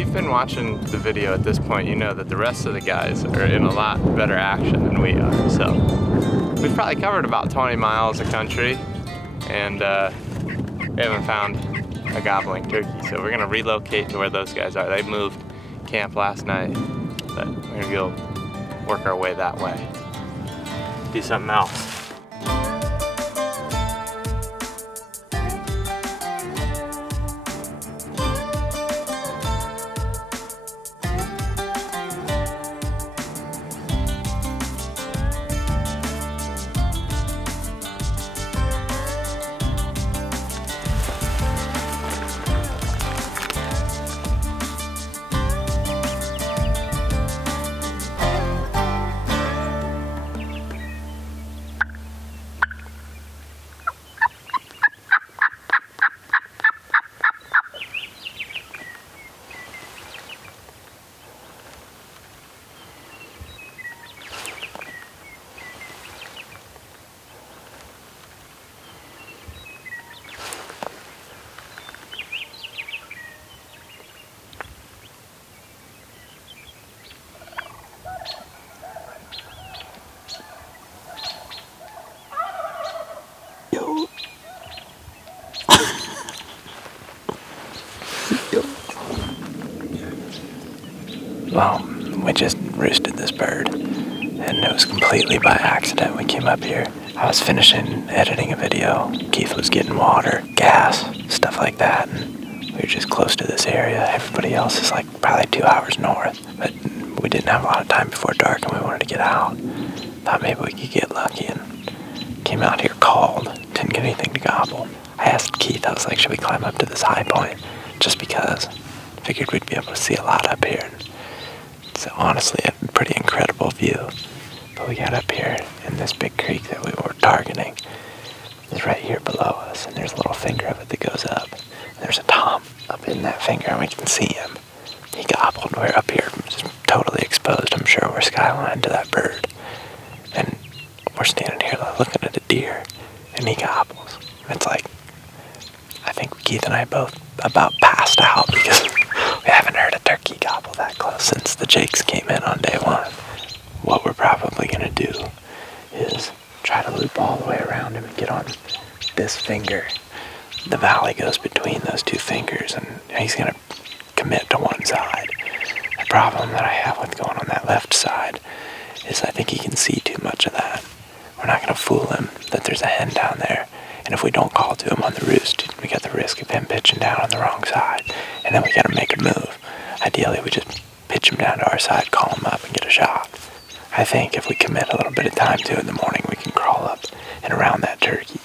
you've been watching the video at this point, you know that the rest of the guys are in a lot better action than we are. So we've probably covered about 20 miles of country, and we haven't found a gobbling turkey. So we're gonna relocate to where those guys are. They moved camp last night, but we're gonna go work our way that way. Do something else. Well, we just roosted this bird, and it was completely by accident we came up here. I was finishing editing a video. Keith was getting water, gas, stuff like that, and we were just close to this area. Everybody else is like probably 2 hours north, but we didn't have a lot of time before dark and we wanted to get out. Thought maybe we could get lucky and came out here, called, didn't get anything to gobble. I asked Keith, I was like, should we climb up to this high point? Just because. Figured we'd be able to see a lot up here. It's honestly a pretty incredible view. But we got up here, and this big creek that we were targeting is right here below us, and there's a little finger of it that goes up. And there's a tom up in that finger, and we can see him. He gobbled. We're up here, just totally exposed. I'm sure we're skyline to that bird. And we're standing here looking at a deer, and he gobbles. It's like, I think Keith and I both about passed out because we haven't heard a turkey gobble that close since the jakes came in on day one. What we're probably gonna do is try to loop all the way around him and get on this finger. The valley goes between those two fingers, and he's gonna commit to one side. The problem that I have with going on that left side is I think he can see too much of that. We're not gonna fool him that there's a hen down there. And if we don't call to him on the roost, we got the risk of him pitching down on the wrong side. And then we gotta make a move. Ideally, we just pitch him down to our side, call him up, and get a shot. I think if we commit a little bit of time to it in the morning, we can crawl up and around that turkey.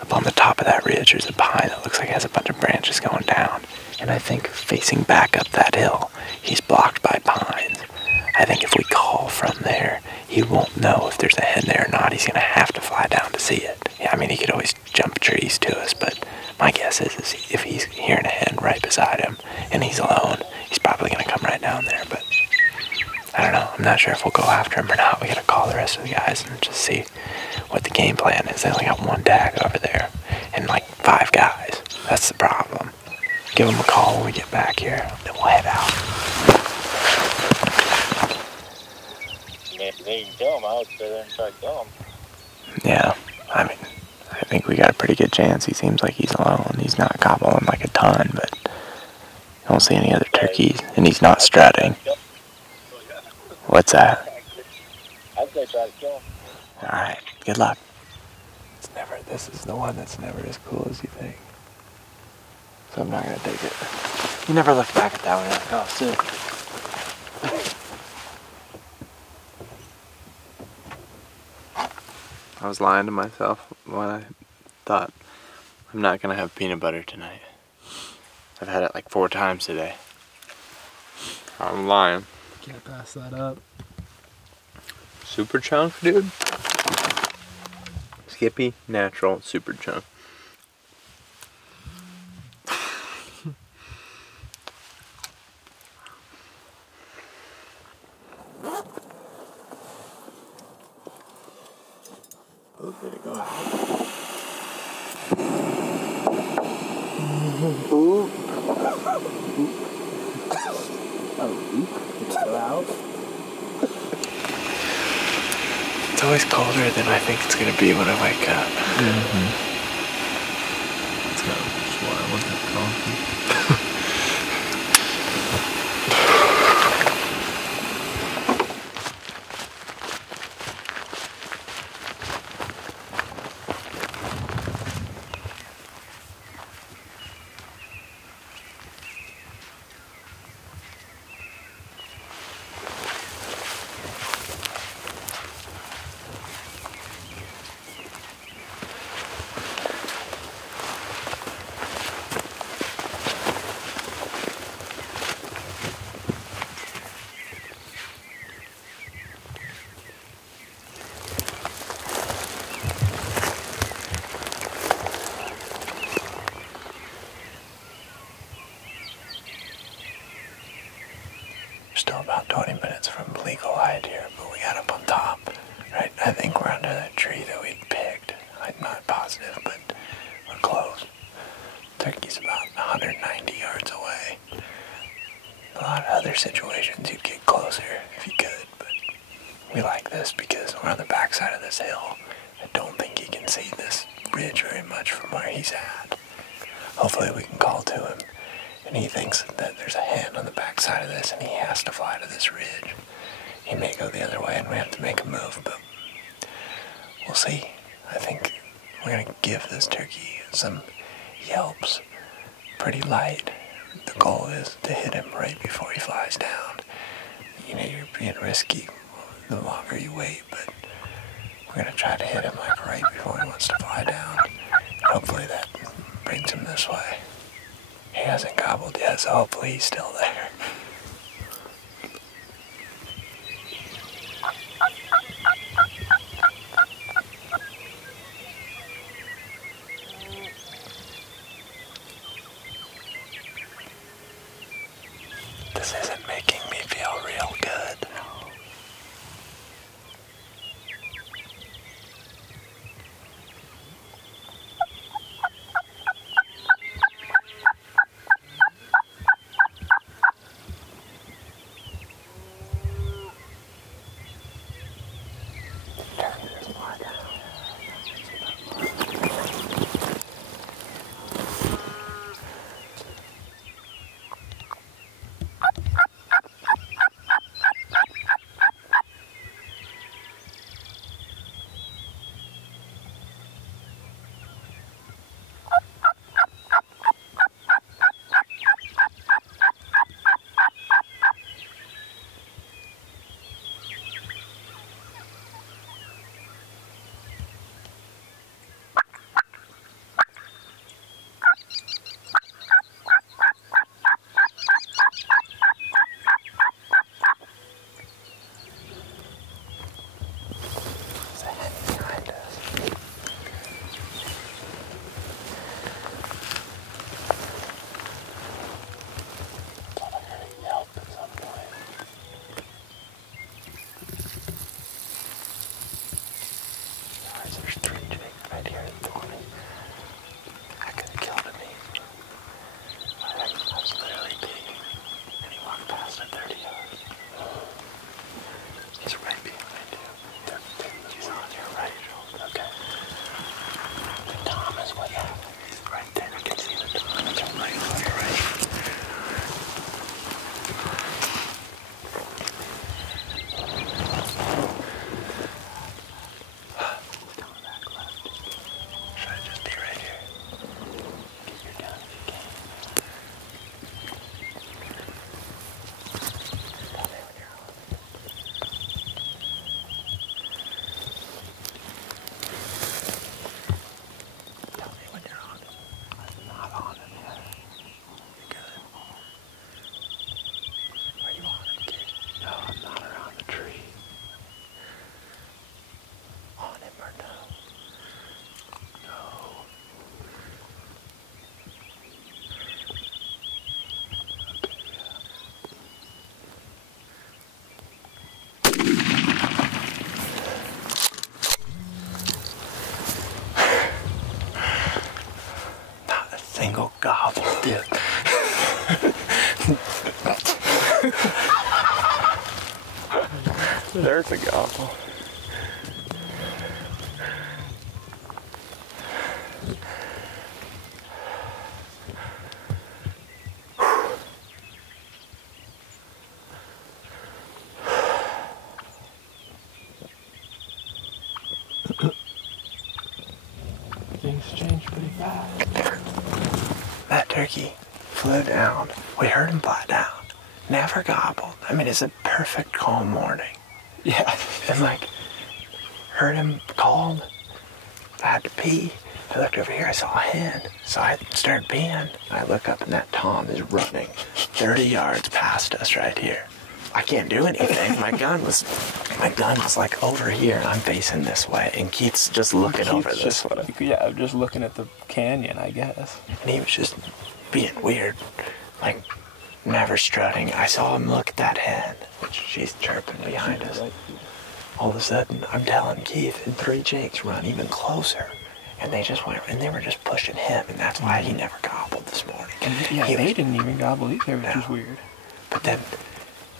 Up on the top of that ridge, there's a pine that looks like it has a bunch of branches going down. And I think facing back up that hill, he's blocked by pines. I think if we call from there, he won't know if there's a hen there or not. He's gonna have to fly down to see it. Yeah, I mean, he could always jump trees to us, but my guess is if he's hearing a hen right beside him and he's alone, he's probably gonna come right down there. But I don't know. I'm not sure if we'll go after him or not. We gotta call the rest of the guys and just see what the game plan is. They only got one tag over there and like 5 guys. That's the problem. Give them a call when we get back here, then we'll head out. If they can kill him, I would sit there and try to kill him. Yeah, I mean, I think we got a pretty good chance. He seems like he's alone. He's not gobbling like a ton, but I don't see any other turkeys, and he's not strutting. What's that? I'd say try to kill him. Alright, good luck. This is the one that's never as cool as you think. So I'm not gonna take it. You never look back at that one and like, oh, sick. I was lying to myself when I thought I'm not gonna have peanut butter tonight. I've had it like 4 times today. I'm lying. Can't pass that up. Super chunk, dude. Skippy, natural, super chunk. Oh, did it go out? Ooh. got a leak? Did it go out? It's always colder than I think it's going to be when I wake up. Mm-hmm. That's just why I wasn't coffee. Still about 20 minutes from legal height here, but we got up on top, right? I think we're under that tree that we picked. I'm not positive, but we're close. Turkey's about 190 yards away. A lot of other situations you'd get closer if you could, but we like this because we're on the backside of this hill. I don't think he can see this ridge very much from where he's at. Hopefully we can call to him. And he thinks that there's a hen on the backside of this and he has to fly to this ridge. He may go the other way and we have to make a move, but we'll see. I think we're going to give this turkey some yelps, pretty light. The goal is to hit him right before he flies down. You know, you're being risky the longer you wait, but we're going to try to hit him like right before he wants to fly down. And hopefully that brings him this way. He hasn't gobbled yet, so hopefully he's still there. This isn't making me feel real good. There's a gobble. Things change pretty fast. That turkey flew down. We heard him fly down. Never gobbled. I mean, it's a perfect calm morning. Yeah. And like, heard him called. I had to pee. I looked over here, I saw a hen. So I started peeing. I look up and that Tom is running 30 yards past us right here. I can't do anything. My gun was like over here. I'm facing this way, and Keith's just looking over this way. Like, yeah, just looking at the canyon, I guess. And he was just being weird, like never strutting. I saw him look at that hen, which she's chirping behind us. All of a sudden, I'm telling Keith, and 3 jakes run even closer. And they just went, and they were just pushing him, and that's why he never gobbled this morning. And yeah, they didn't even gobble either, which is weird. But then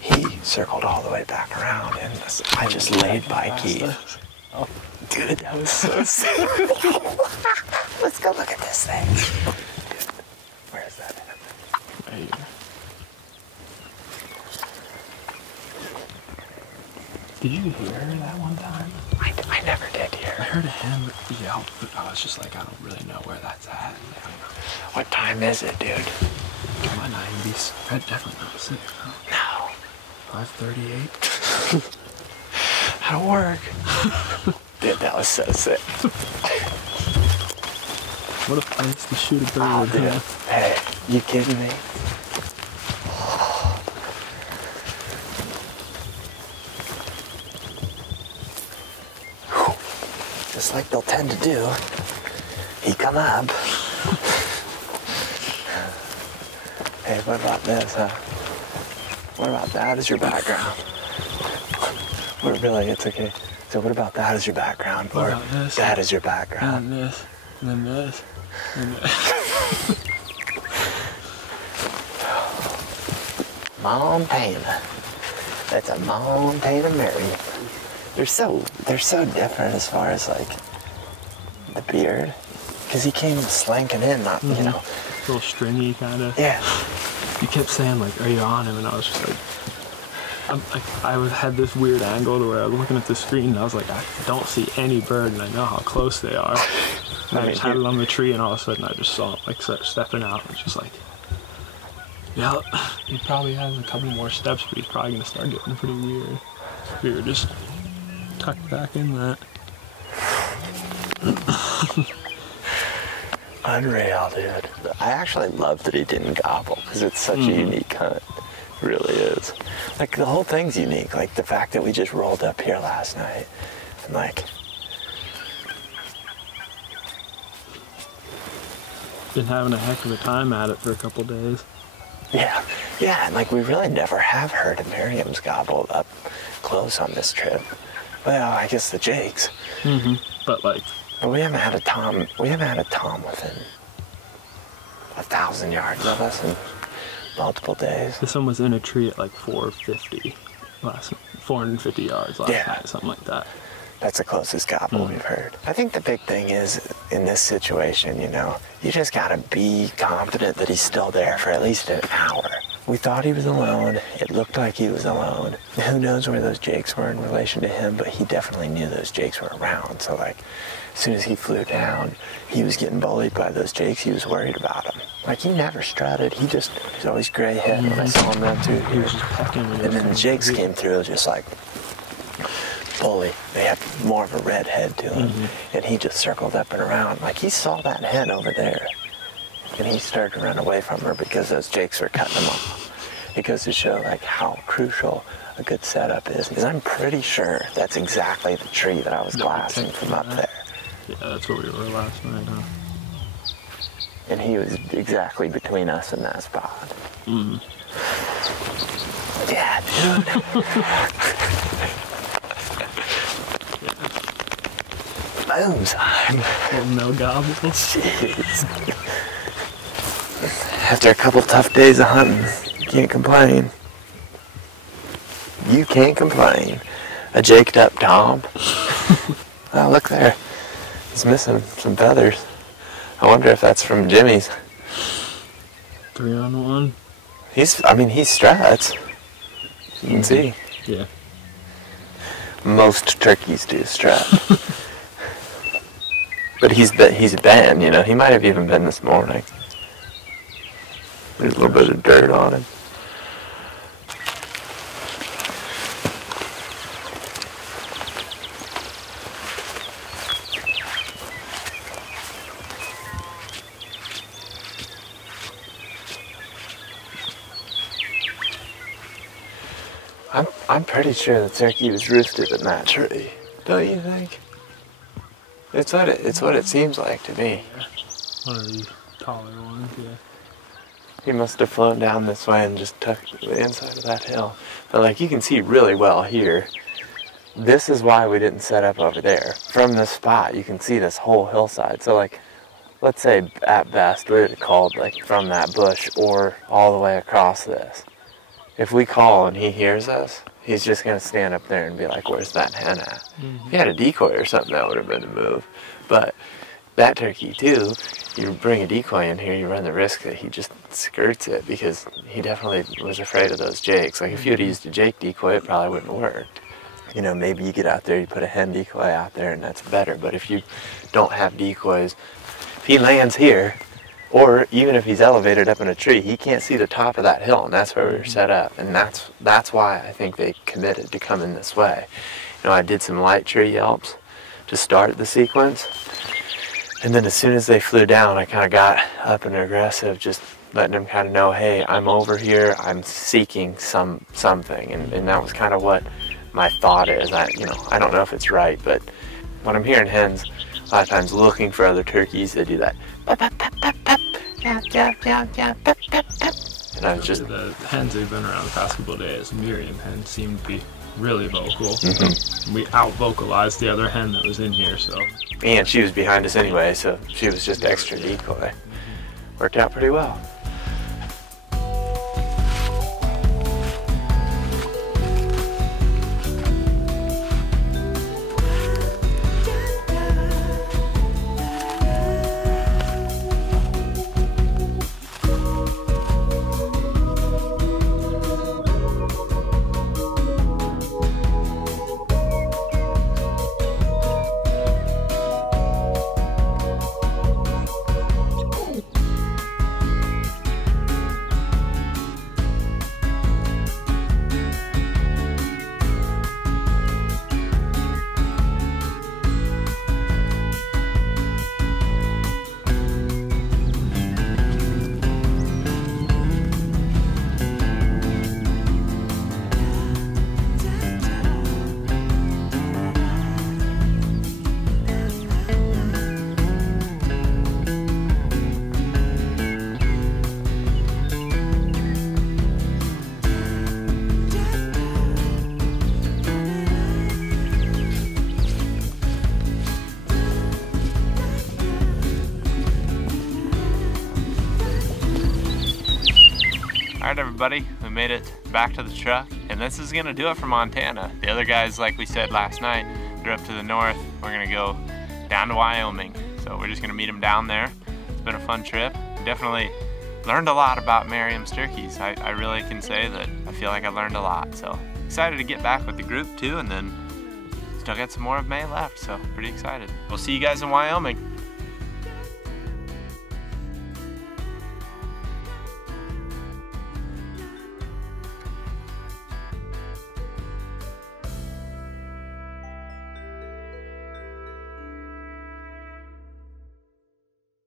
he circled all the way back around, and I just laid by Keith. Oh. Dude, that was so sick. Let's go look at this thing. Dude, where is that hen? Right here. Did you hear her that one time? I never did hear. I heard a hen yell, but I was just like, I don't really know where that's at. What time is it, dude? It might not even be, definitely not 6. No. 5:38. How'd it work? Dude, that was so sick. What a place to shoot a bird. Oh, dude. Hey, you kidding me? Just like they'll tend to do. He come up. Hey, what about this, huh? What about that as your background? Well, really, it's okay. So what about that as your background? What or about this? that as your background? And this, and then this, and this. Montana. That's a Montana Merriam. They're so different as far as like the beard, because he came slanking in, not you know. A little stringy kind of. Yeah. You kept saying like, "Are you on him?" And I was just like, had this weird angle to where I was looking at the screen and I was like, I don't see any bird and I know how close they are. And I just had it on the tree and all of a sudden I just saw him like start stepping out and just like, yeah, he probably has a couple more steps, but he's probably gonna start getting pretty weird. We were just tucked back in that. Unreal, dude. I actually love that he didn't gobble because it's such a unique hunt. It really is. Like, the whole thing's unique. Like, the fact that we just rolled up here last night and, like... Been having a heck of a time at it for a couple days. Yeah, and, like, we really never have heard of MERRIAMS gobble up close on this trip. Well, I guess the jakes. But, like... But we haven't had a tom within 1,000 yards of us in multiple days. This one was in a tree at like 450 yards last night, something like that. That's the closest gobble we've heard. I think the big thing is, in this situation, you know, you just gotta be confident that he's still there for at least an hour. We thought he was alone. It looked like he was alone. Who knows where those jakes were in relation to him, but he definitely knew those jakes were around. So, like, as soon as he flew down, he was getting bullied by those jakes. He was worried about him. Like, he never strutted. He's always gray-head when I saw him run through here. He was just pecking. And then the jakes came through just like bully. They had more of a red head to him. And he just circled up and around. Like, he saw that hen over there. And he started to run away from her because those jakes were cutting him off. It goes to show, like, how crucial a good setup is. Because I'm pretty sure that's exactly the tree that I was glassing from up there. Yeah, that's where we were last night, huh? And he was exactly between us and that spot. Yeah, dude. Boom time. No gobbles. Jeez. After a couple tough days of hunting, you can't complain. You can't complain. A jaked up Tom. Oh, look there. He's missing some feathers. I wonder if that's from Jimmy's. 3 on 1. He struts. You can see. Yeah. Most turkeys do strut. But he's been, you know, he might have even been this morning. There's a little bit of dirt on him. I'm pretty sure the turkey was roosted in that tree. Don't you think? It's what it seems like to me. One of the taller ones, yeah. He must have flown down this way and just took the inside of that hill. But like you can see really well here. This is why we didn't set up over there. From this spot, you can see this whole hillside. So like, let's say at best, we would have called like from that bush or all the way across this. If we call and he hears us, he's just going to stand up there and be like, where's that hen at? If he had a decoy or something, that would have been a move. But that turkey too, you bring a decoy in here, you run the risk that he just skirts it because he definitely was afraid of those jakes. Like if you had used a jake decoy, it probably wouldn't have worked. You know, maybe you get out there, you put a hen decoy out there and that's better. But if you don't have decoys, if he lands here, or even if he's elevated up in a tree, he can't see the top of that hill, and that's where we were set up. And that's why I think they committed to coming this way. You know, I did some light tree yelps to start the sequence, and then as soon as they flew down, I kind of got up and aggressive, just letting them kind of know, hey, I'm over here, I'm seeking something, and that was kind of what my thought is. You know, I don't know if it's right, but when I'm hearing hens, a lot of times looking for other turkeys, they do that. And I was just... The hens that have been around the past couple of days, Miriam hens seem to be really vocal. We out-vocalized the other hen that was in here, so... And she was behind us anyway, so she was just extra decoy. Worked out pretty well. Alright everybody, we made it back to the truck, and this is gonna do it for Montana. The other guys, like we said last night, they're up to the north. We're gonna go down to Wyoming. So we're just gonna meet them down there. It's been a fun trip. Definitely learned a lot about Merriam's turkeys. I really can say that I feel like I learned a lot. So excited to get back with the group too, and then still got some more of May left, so pretty excited. We'll see you guys in Wyoming.